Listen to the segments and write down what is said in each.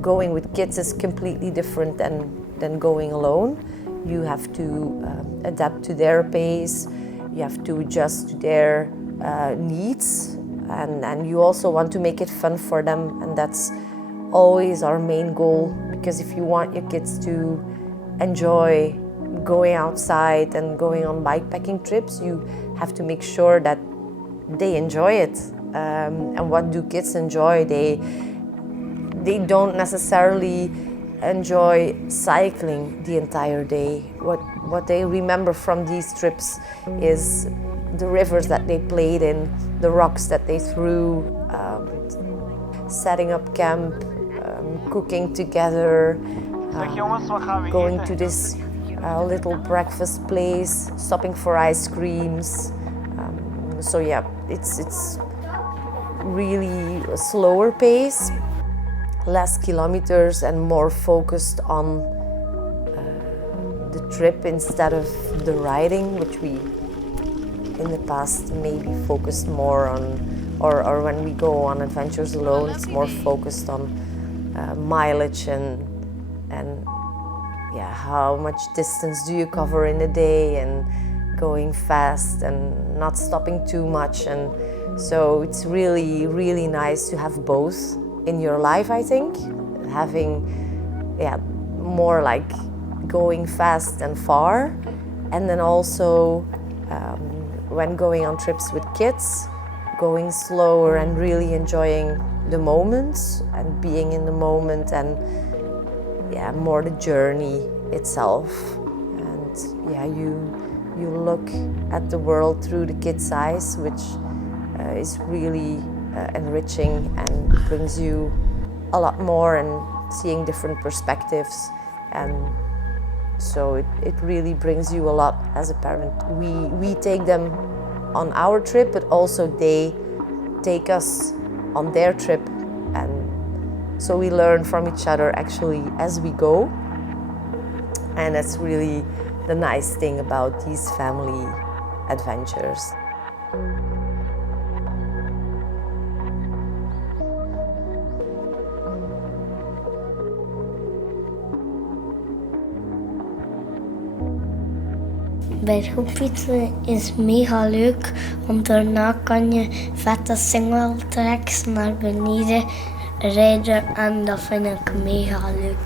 going with kids is completely different than going alone. You have to adapt to their pace, you have to adjust to their needs, and you also want to make it fun for them, and that's always our main goal, because if you want your kids to enjoy going outside and going on bikepacking trips, you have to make sure that they enjoy it. And what do kids enjoy? They don't necessarily enjoy cycling the entire day. What they remember from these trips is the rivers that they played in, the rocks that they threw, setting up camp, cooking together, going to this little breakfast place, stopping for ice creams. So yeah, it's really a slower pace, less kilometers and more focused on the trip instead of the riding, which we in the past maybe focused more on, or when we go on adventures alone, it's more focused on mileage and yeah, how much distance do you cover in a day, and going fast and not stopping too much. And so it's really, really nice to have both in your life, I think. Having more like going fast and far, and then also when going on trips with kids, going slower and really enjoying the moments and being in the moment, and more the journey itself. And you look at the world through the kids' eyes, which is really enriching and brings you a lot more, and seeing different perspectives. And so it really brings you a lot as a parent. We take them on our trip, but also they take us on their trip, and so we learn from each other actually as we go. And that's really the nice thing about these family adventures. Bij het groepfietsen is mega leuk, want daarna kan je vette single tracks naar beneden rijden en dat vind ik mega leuk.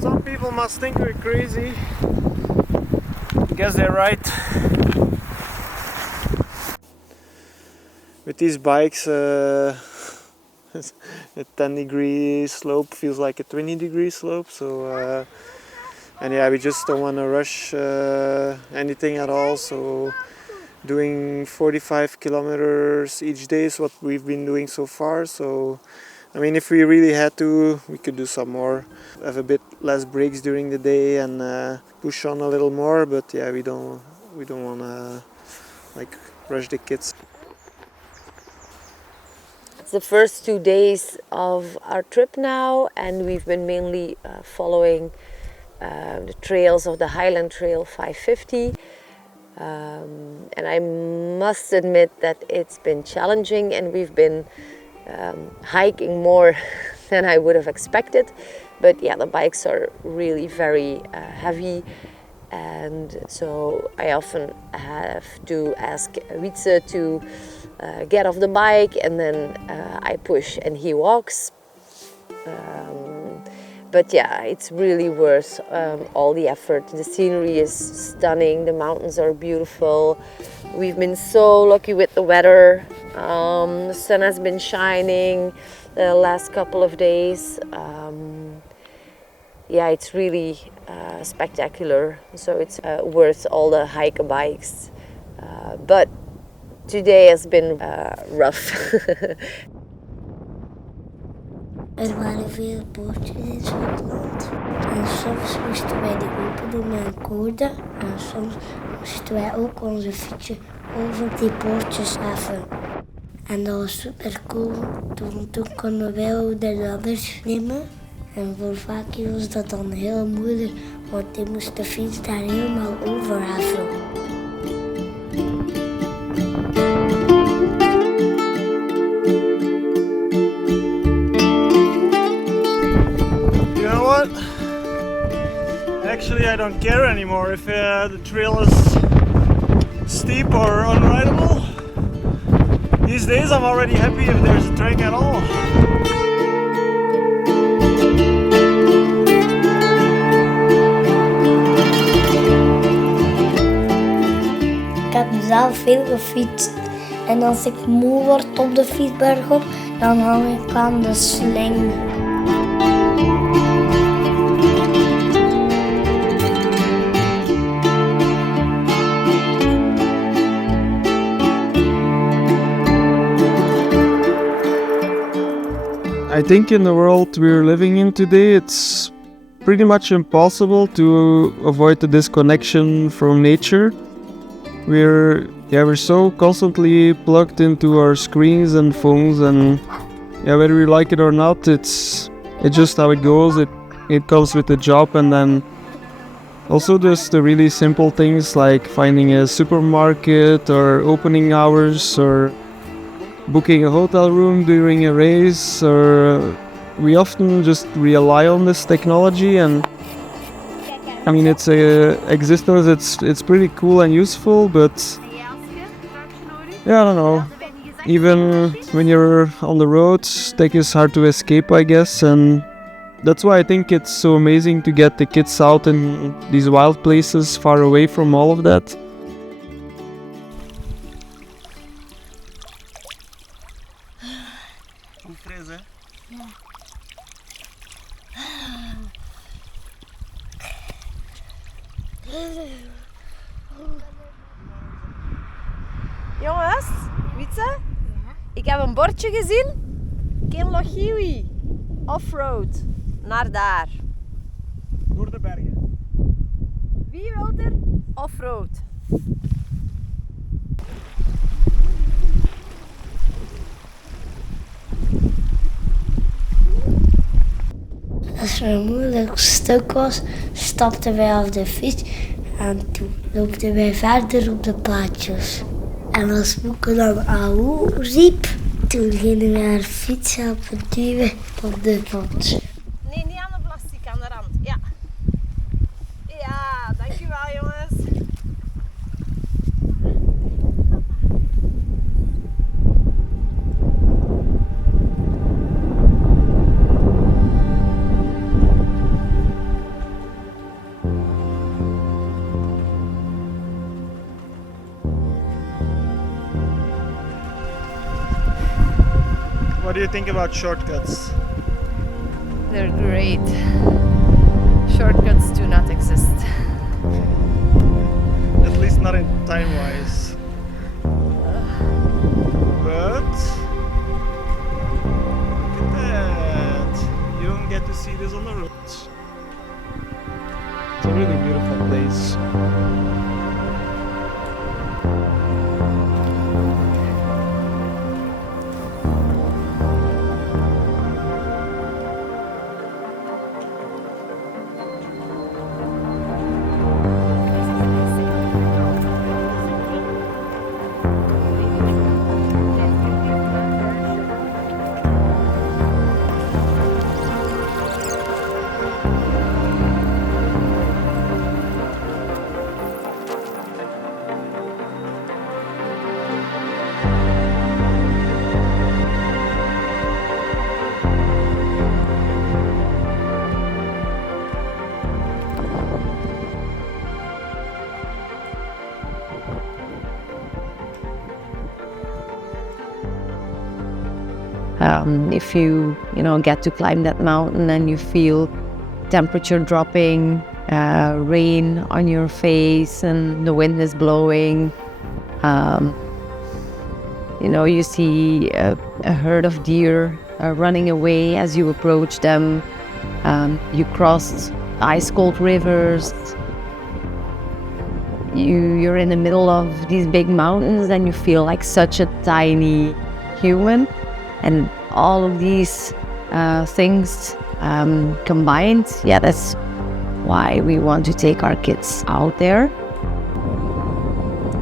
Some people must think we're crazy. I guess they're right. With these bikes, a 10-degree slope feels like a 20-degree slope. So, and yeah, we just don't want to rush anything at all. So, doing 45 kilometers each day is what we've been doing so far. So, I mean, if we really had to, we could do some more. Have a bit less breaks during the day and push on a little more. But yeah, we don't want to like rush the kids. It's the first 2 days of our trip now, and we've been mainly following the trails of the Highland Trail 550. And I must admit that it's been challenging, and we've been hiking more than I would have expected. But yeah, the bikes are really very heavy, and so I often have to ask WIETSE to get off the bike, and then I push and he walks. But yeah, it's really worth all the effort. The scenery is stunning, the mountains are beautiful. We've been so lucky with the weather. The sun has been shining the last couple of days. Yeah, it's really spectacular. So it's worth all the hike bikes. But today has been rough. Er waren veel bootjes in Schotland en soms moesten wij die open doen met een code en soms moesten wij ook onze fietsje over die bootjes heffen. En dat was super cool, toen konden wij ook de ladders nemen en voor Vaki was dat dan heel moeilijk, want die moest de fiets daar helemaal over heffen. Actually, I don't care anymore if the trail is steep or unrideable. These days I'm already happy if there's a track at all. Ik heb zelf veel gefietst en als ik moe word op de fietsberg op, dan hang ik aan de sling. I think in the world we're living in today, it's pretty much impossible to avoid the disconnection from nature. We're so constantly plugged into our screens and phones, and whether we like it or not, it's just how it goes. It comes with the job, and then also just the really simple things like finding a supermarket or opening hours or booking a hotel room during a race, or we often just rely on this technology. And I mean, it's a existence. It's pretty cool and useful, but yeah, I don't know. Even when you're on the road, tech is hard to escape, I guess, and that's why I think it's so amazing to get the kids out in these wild places, far away from all of that. Jongens, Wietse? Ik heb een bordje gezien. Kinlochiwi. Offroad. Naar daar. Door de bergen. Wie wil er offroad? Als er een moeilijk stuk was, stapten wij af de fiets en toen loopten wij verder op de paadjes. En als Moeke dan auw riep, toen gingen wij haar fiets helpen duwen op de grond. Nee, niet aan de plastic, aan de rand. Ja. Ja, dankjewel jongens. What do you think about shortcuts? They're great. Shortcuts do not exist. At least not in time-wise. But look at that. You don't get to see this on the road. It's a really beautiful place. If you get to climb that mountain and you feel temperature dropping, rain on your face and the wind is blowing, you see a herd of deer running away as you approach them. You cross ice-cold rivers. You're in the middle of these big mountains and you feel like such a tiny human. And all of these things combined, that's why we want to take our kids out there.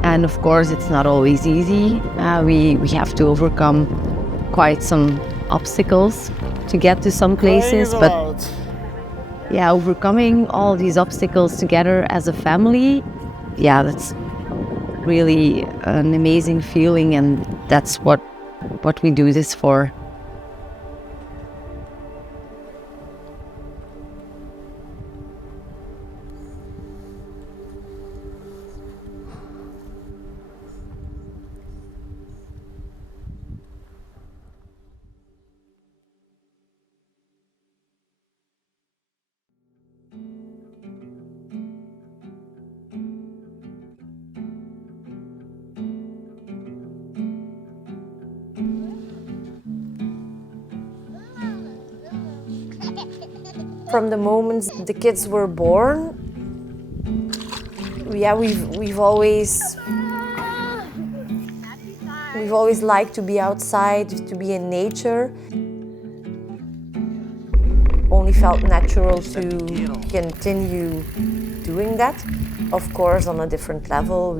And of course, it's not always easy. We have to overcome quite some obstacles to get to some places, but yeah, overcoming all these obstacles together as a family, yeah, that's really an amazing feeling, and that's what we do this for. From the moment the kids were born, yeah, we've always liked to be outside, to be in nature. Only felt natural to continue doing that. Of course, on a different level,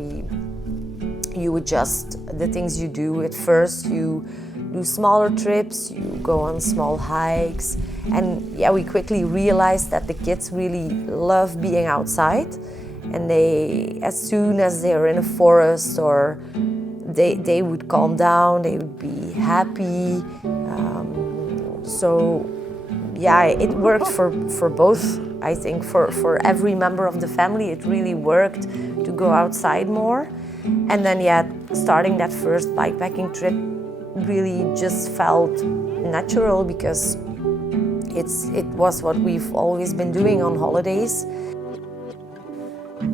you adjust the things you do. At first, you do smaller trips, you go on small hikes, and yeah, we quickly realized that the kids really love being outside, and as soon as they're in a forest or they would calm down, they would be happy. So yeah, it worked for both. I think for every member of the family, it really worked to go outside more. And then yeah, starting that first bikepacking trip really just felt natural because it was what we've always been doing on holidays.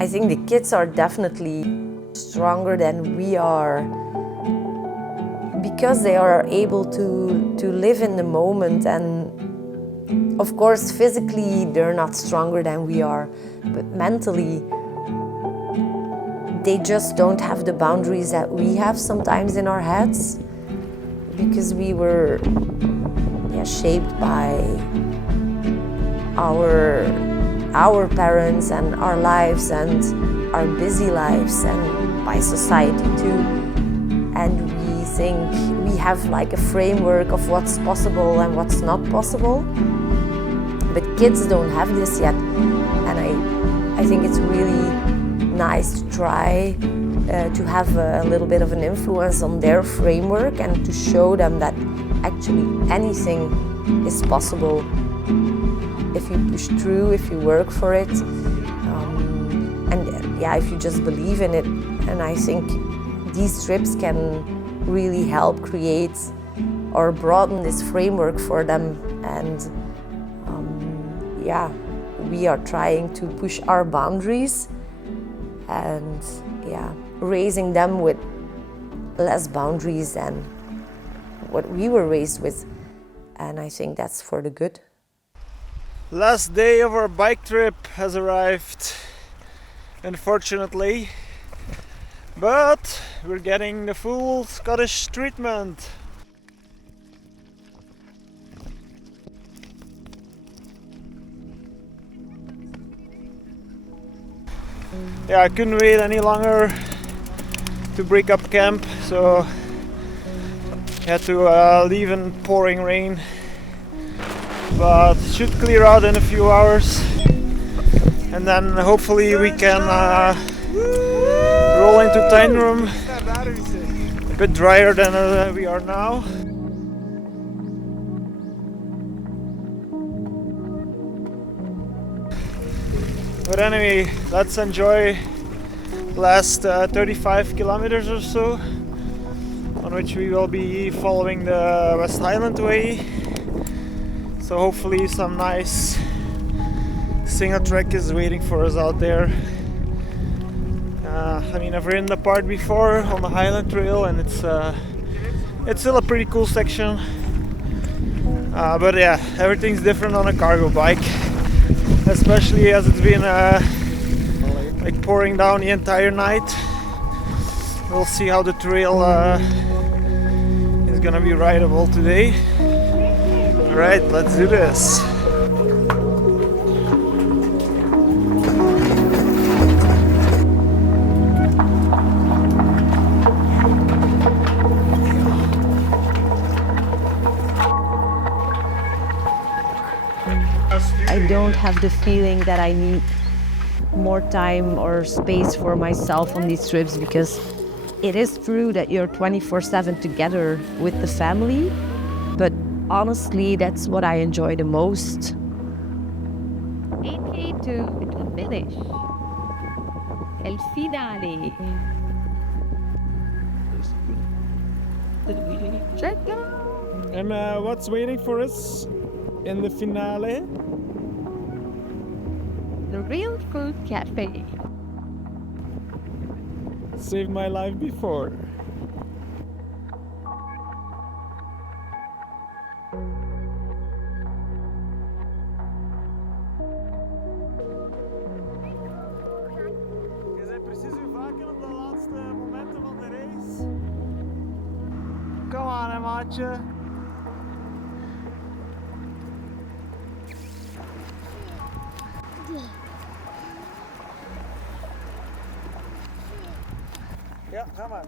I think the kids are definitely stronger than we are because they are able to live in the moment, and of course physically they're not stronger than we are, but mentally they just don't have the boundaries that we have sometimes in our heads, because we were shaped by our parents and our lives and our busy lives and by society too. And we think we have like a framework of what's possible and what's not possible. But kids don't have this yet. And I think it's really nice to try to have a little bit of an influence on their framework and to show them that actually anything is possible if you push through, if you work for it, and yeah, if you just believe in it. And I think these trips can really help create or broaden this framework for them. And yeah, we are trying to push our boundaries and yeah, raising them with less boundaries than what we were raised with. And I think that's for the good. Last day of our bike trip has arrived, unfortunately, but we're getting the full Scottish treatment. Yeah, I couldn't wait any longer to break up camp, so I had to leave in pouring rain, but it should clear out in a few hours, and then hopefully we can roll into Tyndrum a bit drier than we are now. But anyway, let's enjoy the last 35 kilometers or so, on which we will be following the West Highland Way. So hopefully some nice single trek is waiting for us out there. I mean, I've ridden the part before on the Highland Trail, and it's still a pretty cool section. But yeah, everything's different on a cargo bike, especially as it's been like pouring down the entire night. We'll see how the trail is gonna be rideable today. Alright, let's do this. I don't have the feeling that I need more time or space for myself on these trips, because it is true that you're 24/7 together with the family, but honestly, that's what I enjoy the most. 8K to the finish. El finale. And what's waiting for us in the finale? The Real Food Cafe. Saved my life before. Je bent precies uw vaken op de laatste momenten van de race. Kom aan, hè, maatje. Ja, ga maar.